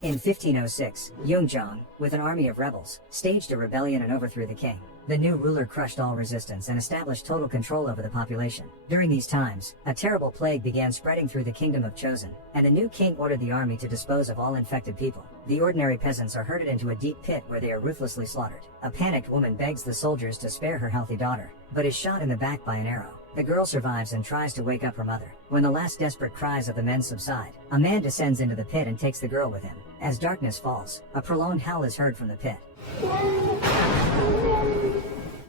In 1506, Yeongjong, with an army of rebels, staged a rebellion and overthrew the king. The new ruler crushed all resistance and established total control over the population. During these times, a terrible plague began spreading through the kingdom of Chosun, and the new king ordered the army to dispose of all infected people. The ordinary peasants are herded into a deep pit where they are ruthlessly slaughtered. A panicked woman begs the soldiers to spare her healthy daughter, but is shot in the back by an arrow. The girl survives and tries to wake up her mother. When the last desperate cries of the men subside, a man descends into the pit and takes the girl with him. As darkness falls, a prolonged howl is heard from the pit.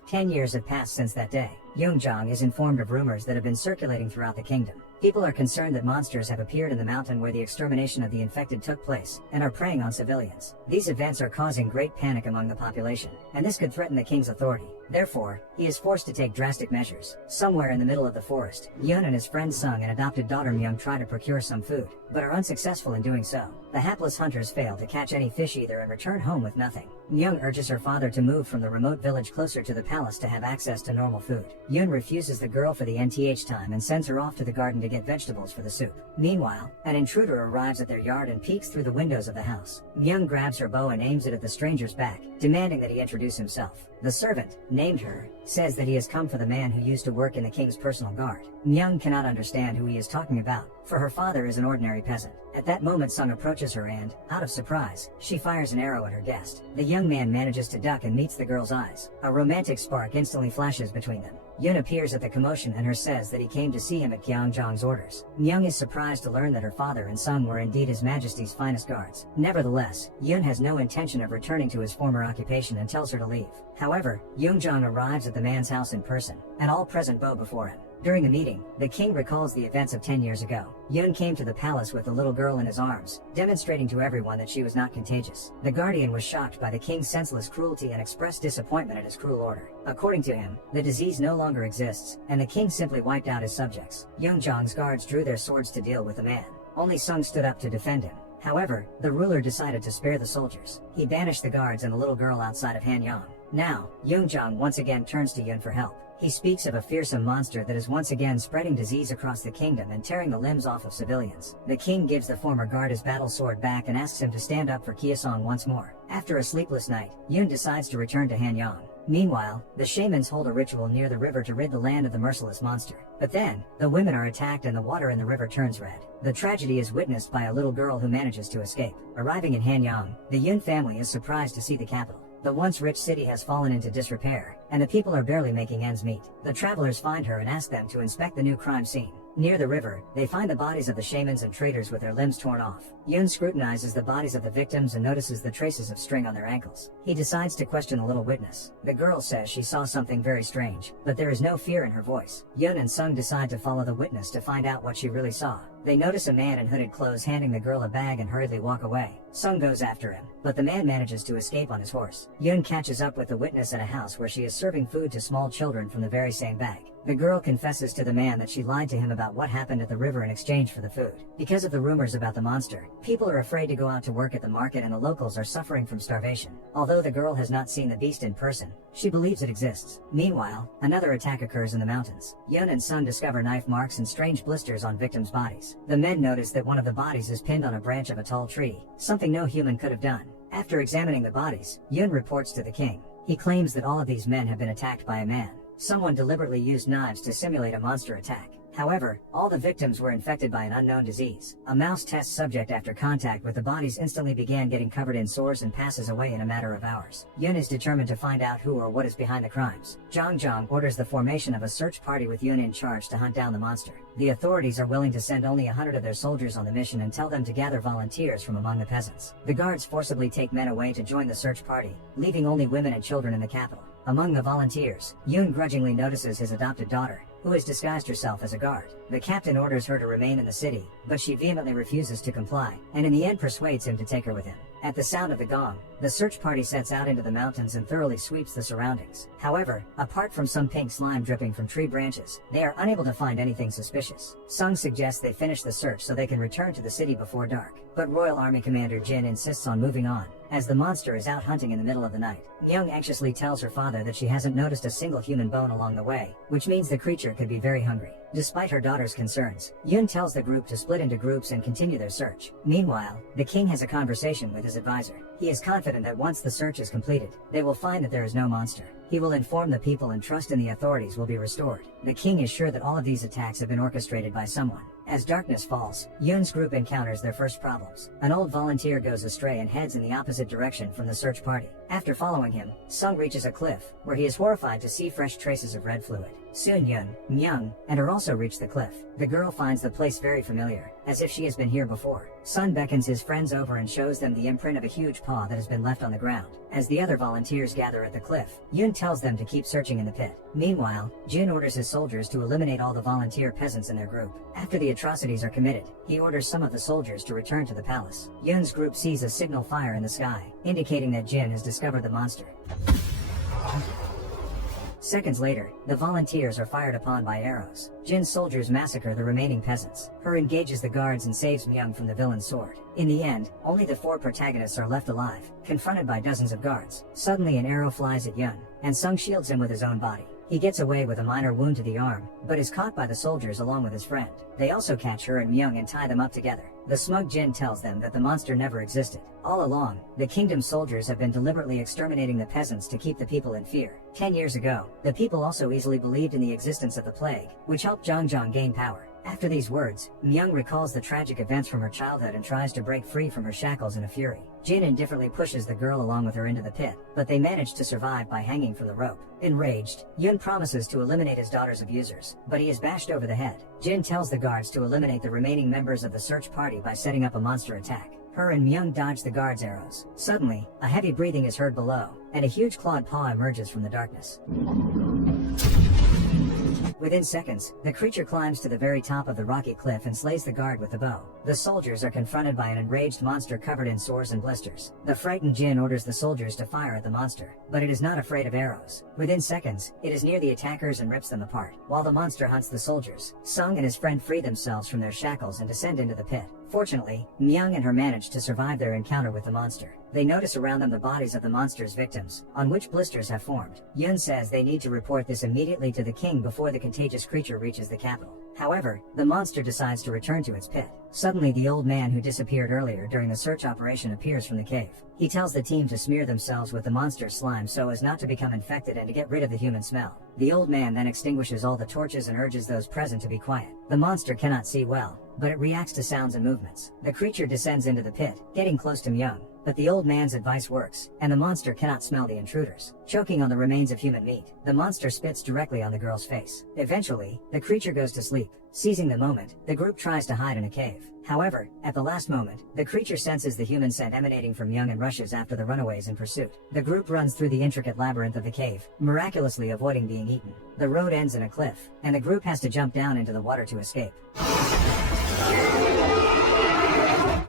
10 years have passed since that day. Yeongjong is informed of rumors that have been circulating throughout the kingdom. People are concerned that monsters have appeared in the mountain where the extermination of the infected took place, and are preying on civilians. These events are causing great panic among the population, and this could threaten the king's authority. Therefore, he is forced to take drastic measures. Somewhere in the middle of the forest, Yeon and his friend Sung and adopted daughter Myung try to procure some food, but are unsuccessful in doing so. The hapless hunters fail to catch any fish either and return home with nothing. Myung urges her father to move from the remote village closer to the palace to have access to normal food. Yeon refuses the girl for the nth time and sends her off to the garden to get vegetables for the soup. Meanwhile, an intruder arrives at their yard and peeks through the windows of the house. Myung grabs her bow and aims it at the stranger's back, demanding that he introduce himself. The servant, named Her, says that he has come for the man who used to work in the king's personal guard. Myung cannot understand who he is talking about, for her father is an ordinary peasant. At that moment Sung approaches her and, out of surprise, she fires an arrow at her guest. The young man manages to duck and meets the girl's eyes. A romantic spark instantly flashes between them. Yun appears at the commotion and Her says that he came to see him at Gyeongjong's orders. Myung is surprised to learn that her father and Sung were indeed His Majesty's finest guards. Nevertheless, Yun has no intention of returning to his former occupation and tells her to leave. However, Yeongjong arrives at the man's house in person, and all present bow before him. During the meeting, the king recalls the events of 10 years ago. Yun came to the palace with the little girl in his arms, demonstrating to everyone that she was not contagious. The guardian was shocked by the king's senseless cruelty and expressed disappointment at his cruel order. According to him, the disease no longer exists, and the king simply wiped out his subjects. Yeongjong's guards drew their swords to deal with the man. Only Sung stood up to defend him. However, the ruler decided to spare the soldiers. He banished the guards and the little girl outside of Hanyang. Now, Yeongjong once again turns to Yun for help. He speaks of a fearsome monster that is once again spreading disease across the kingdom and tearing the limbs off of civilians. The king gives the former guard his battle sword back and asks him to stand up for Kyeosong once more. After a sleepless night, Yun decides to return to Hanyang. Meanwhile, the shamans hold a ritual near the river to rid the land of the merciless monster. But then, the women are attacked and the water in the river turns red. The tragedy is witnessed by a little girl who manages to escape. Arriving in Hanyang, the Yun family is surprised to see the capital. The once rich city has fallen into disrepair, and the people are barely making ends meet. The travelers find her and ask them to inspect the new crime scene. Near the river, they find the bodies of the shamans and traders with their limbs torn off. Yun scrutinizes the bodies of the victims and notices the traces of string on their ankles. He decides to question the little witness. The girl says she saw something very strange, but there is no fear in her voice. Yun and Sung decide to follow the witness to find out what she really saw. They notice a man in hooded clothes handing the girl a bag and hurriedly walk away. Sung goes after him, but the man manages to escape on his horse. Yun catches up with the witness at a house where she is serving food to small children from the very same bag. The girl confesses to the man that she lied to him about what happened at the river in exchange for the food. Because of the rumors about the monster, people are afraid to go out to work at the market and the locals are suffering from starvation. Although the girl has not seen the beast in person, she believes it exists. Meanwhile, another attack occurs in the mountains. Yun and Sung discover knife marks and strange blisters on victims' bodies. The men notice that one of the bodies is pinned on a branch of a tall tree, something no human could have done. After examining the bodies, Yun reports to the king. He claims that all of these men have been attacked by a man. Someone deliberately used knives to simulate a monster attack. However, all the victims were infected by an unknown disease. A mouse test subject after contact with the bodies instantly began getting covered in sores and passes away in a matter of hours. Yun is determined to find out who or what is behind the crimes. Jong orders the formation of a search party with Yun in charge to hunt down the monster. The authorities are willing to send only 100 of their soldiers on the mission and tell them to gather volunteers from among the peasants. The guards forcibly take men away to join the search party, leaving only women and children in the capital. Among the volunteers, Yun grudgingly notices his adopted daughter, who has disguised herself as a guard. The captain orders her to remain in the city, but she vehemently refuses to comply, and in the end persuades him to take her with him. At the sound of the gong, the search party sets out into the mountains and thoroughly sweeps the surroundings. However, apart from some pink slime dripping from tree branches, they are unable to find anything suspicious. Sung suggests they finish the search so they can return to the city before dark, but Royal Army Commander Jin insists on moving on, as the monster is out hunting in the middle of the night. Myung anxiously tells her father that she hasn't noticed a single human bone along the way, which means the creature could be very hungry. Despite her daughter's concerns, Yoon tells the group to split into groups and continue their search. Meanwhile, the king has a conversation with his advisor. He is confident that once the search is completed, they will find that there is no monster. He will inform the people and trust in the authorities will be restored. The king is sure that all of these attacks have been orchestrated by someone. As darkness falls, Yoon's group encounters their first problems. An old volunteer goes astray and heads in the opposite direction from the search party. After following him, Sung reaches a cliff, where he is horrified to see fresh traces of red fluid. Soon Yoon, Myung, and her also reach the cliff. The girl finds the place very familiar, as if she has been here before. Sun beckons his friends over and shows them the imprint of a huge paw that has been left on the ground. As the other volunteers gather at the cliff, Yoon tells them to keep searching in the pit. Meanwhile, Jin orders his soldiers to eliminate all the volunteer peasants in their group. After the atrocities are committed, he orders some of the soldiers to return to the palace. Yoon's group sees a signal fire in the sky, indicating that Jin has discovered the monster. Seconds later, the volunteers are fired upon by arrows. Jin's soldiers massacre the remaining peasants. Her engages the guards and saves Myung from the villain's sword. In the end, only the 4 protagonists are left alive, confronted by dozens of guards. Suddenly an arrow flies at Yoon, and Sung shields him with his own body. He gets away with a minor wound to the arm, but is caught by the soldiers along with his friend. They also catch her and Myung and tie them up together. The smug Jin tells them that the monster never existed. All along, the kingdom's soldiers have been deliberately exterminating the peasants to keep the people in fear. 10 years ago, the people also easily believed in the existence of the plague, which helped Jongjong gain power. After these words, Myung recalls the tragic events from her childhood and tries to break free from her shackles in a fury. Jin indifferently pushes the girl along with her into the pit, but they manage to survive by hanging from the rope. Enraged, Yoon promises to eliminate his daughter's abusers, but he is bashed over the head. Jin tells the guards to eliminate the remaining members of the search party by setting up a monster attack. Her and Myung dodge the guards' arrows. Suddenly, a heavy breathing is heard below, and a huge clawed paw emerges from the darkness. Within seconds, the creature climbs to the very top of the rocky cliff and slays the guard with the bow. The soldiers are confronted by an enraged monster covered in sores and blisters. The frightened Jin orders the soldiers to fire at the monster, but it is not afraid of arrows. Within seconds, it is near the attackers and rips them apart. While the monster hunts the soldiers, Sung and his friend free themselves from their shackles and descend into the pit. Fortunately, Myung and her manage to survive their encounter with the monster. They notice around them the bodies of the monster's victims, on which blisters have formed. Yoon says they need to report this immediately to the king before the contagious creature reaches the capital. However, the monster decides to return to its pit. Suddenly the old man who disappeared earlier during the search operation appears from the cave. He tells the team to smear themselves with the monster's slime so as not to become infected and to get rid of the human smell. The old man then extinguishes all the torches and urges those present to be quiet. The monster cannot see well, but it reacts to sounds and movements. The creature descends into the pit, getting close to Myung. But the old man's advice works, and the monster cannot smell the intruders. Choking on the remains of human meat, the monster spits directly on the girl's face. Eventually, the creature goes to sleep. Seizing the moment, the group tries to hide in a cave. However, at the last moment, the creature senses the human scent emanating from Myung and rushes after the runaways in pursuit. The group runs through the intricate labyrinth of the cave, miraculously avoiding being eaten. The road ends in a cliff, and the group has to jump down into the water to escape.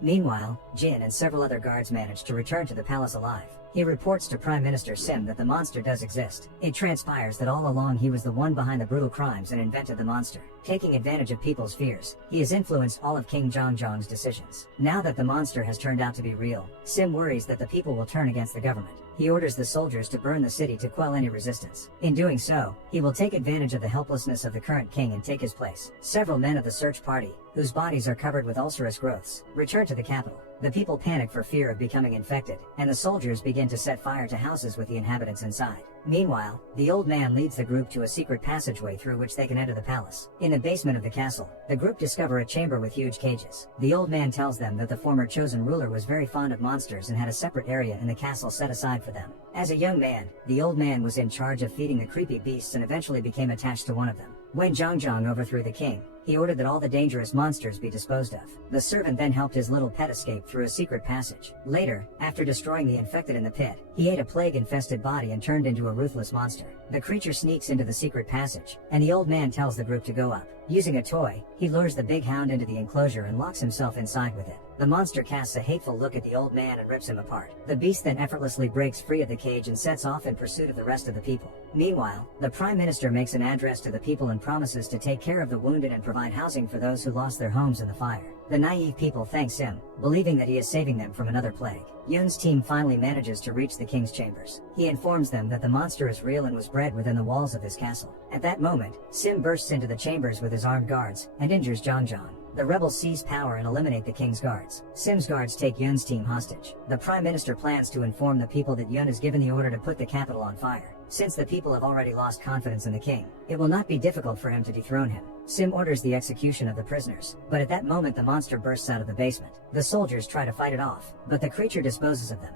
Meanwhile, Jin and several other guards manage to return to the palace alive. He reports to Prime Minister Sim that the monster does exist. It transpires that all along he was the one behind the brutal crimes and invented the monster. Taking advantage of people's fears, he has influenced all of King Jongjong's decisions. Now that the monster has turned out to be real, Sim worries that the people will turn against the government. He orders the soldiers to burn the city to quell any resistance. In doing so, he will take advantage of the helplessness of the current king and take his place. Several men of the search party, whose bodies are covered with ulcerous growths, return to the capital. The people panic for fear of becoming infected, and the soldiers begin to set fire to houses with the inhabitants inside. Meanwhile, the old man leads the group to a secret passageway through which they can enter the palace. In the basement of the castle, the group discover a chamber with huge cages. The old man tells them that the former chosen ruler was very fond of monsters and had a separate area in the castle set aside for them. As a young man, the old man was in charge of feeding the creepy beasts and eventually became attached to one of them. When Jongjong overthrew the king, he ordered that all the dangerous monsters be disposed of. The servant then helped his little pet escape through a secret passage. Later, after destroying the infected in the pit, he ate a plague-infested body and turned into a ruthless monster. The creature sneaks into the secret passage, and the old man tells the group to go up. Using a toy, he lures the big hound into the enclosure and locks himself inside with it. The monster casts a hateful look at the old man and rips him apart. The beast then effortlessly breaks free of the cage and sets off in pursuit of the rest of the people. Meanwhile, the Prime Minister makes an address to the people and promises to take care of the wounded and provide housing for those who lost their homes in the fire. The naive people thanks him, believing that he is saving them from another plague. Yoon's team finally manages to reach the king's chambers. He informs them that the monster is real and was bred within the walls of this castle. At that moment, Sim bursts into the chambers with his armed guards and injures Jongjong. The rebels seize power and eliminate the king's guards. Sim's guards take Yoon's team hostage. The Prime Minister plans to inform the people that Yoon has given the order to put the capital on fire. Since the people have already lost confidence in the king, it will not be difficult for him to dethrone him. Sim orders the execution of the prisoners, but at that moment the monster bursts out of the basement. The soldiers try to fight it off, but the creature disposes of them.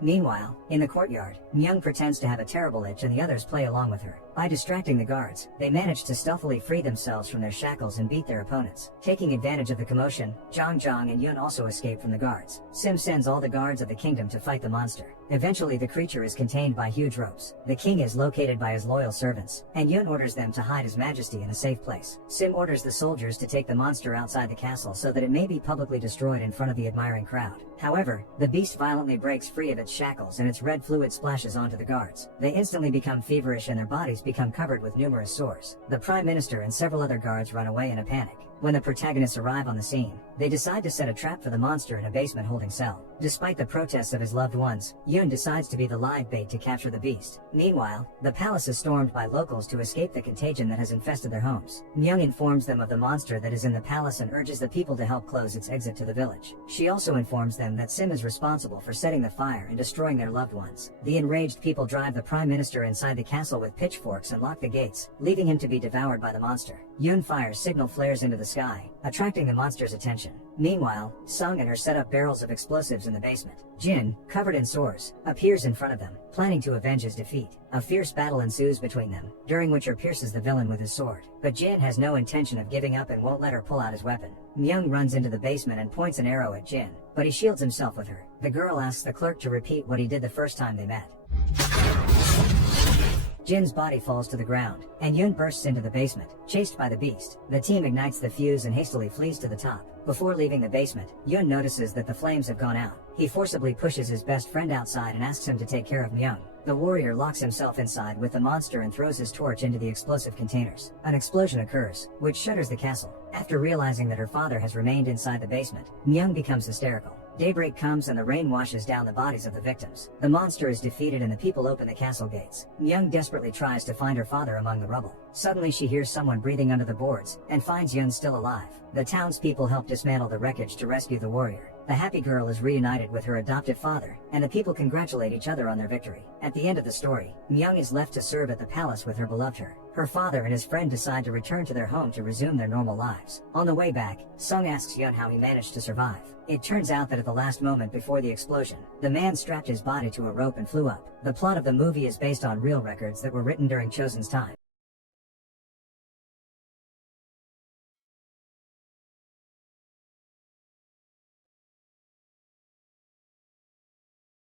Meanwhile, in the courtyard, Myung pretends to have a terrible itch and the others play along with her. By distracting the guards, they manage to stealthily free themselves from their shackles and beat their opponents. Taking advantage of the commotion, Jongjong and Yoon also escape from the guards. Sim sends all the guards of the kingdom to fight the monster. Eventually the creature is contained by huge ropes. The king is located by his loyal servants, and Yoon orders them to hide His Majesty in a safe place. Sim orders the soldiers to take the monster outside the castle so that it may be publicly destroyed in front of the admiring crowd. However, the beast violently breaks free of its shackles and its red fluid splashes onto the guards. They instantly become feverish and their bodies become covered with numerous sores. The Prime Minister and several other guards run away in a panic. When the protagonists arrive on the scene, they decide to set a trap for the monster in a basement holding cell. Despite the protests of his loved ones, Yoon decides to be the live bait to capture the beast. Meanwhile, the palace is stormed by locals to escape the contagion that has infested their homes. Myung informs them of the monster that is in the palace and urges the people to help close its exit to the village. She also informs them that Sim is responsible for setting the fire and destroying their loved ones. The enraged people drive the Prime Minister inside the castle with pitchforks and lock the gates, leaving him to be devoured by the monster. Yoon fires signal flares into the sky, attracting the monster's attention. Meanwhile, Sung and her set up barrels of explosives in the basement. Jin, covered in sores, appears in front of them, planning to avenge his defeat. A fierce battle ensues between them, during which he pierces the villain with his sword. But Jin has no intention of giving up and won't let her pull out his weapon. Myung runs into the basement and points an arrow at Jin, but he shields himself with her. The girl asks the clerk to repeat what he did the first time they met. Jin's body falls to the ground, and Yoon bursts into the basement, chased by the beast. The team ignites the fuse and hastily flees to the top. Before leaving the basement, Yoon notices that the flames have gone out. He forcibly pushes his best friend outside and asks him to take care of Myung. The warrior locks himself inside with the monster and throws his torch into the explosive containers. An explosion occurs, which shudders the castle. After realizing that her father has remained inside the basement, Myung becomes hysterical. Daybreak comes and the rain washes down the bodies of the victims. The monster is defeated and the people open the castle gates. Myung desperately tries to find her father among the rubble. Suddenly she hears someone breathing under the boards, and finds Yoon still alive. The townspeople help dismantle the wreckage to rescue the warrior. The happy girl is reunited with her adoptive father, and the people congratulate each other on their victory. At the end of the story, Myung is left to serve at the palace with her beloved her. Her father and his friend decide to return to their home to resume their normal lives. On the way back, Sung asks Yoon how he managed to survive. It turns out that at the last moment before the explosion, the man strapped his body to a rope and flew up. The plot of the movie is based on real records that were written during Chosen's time.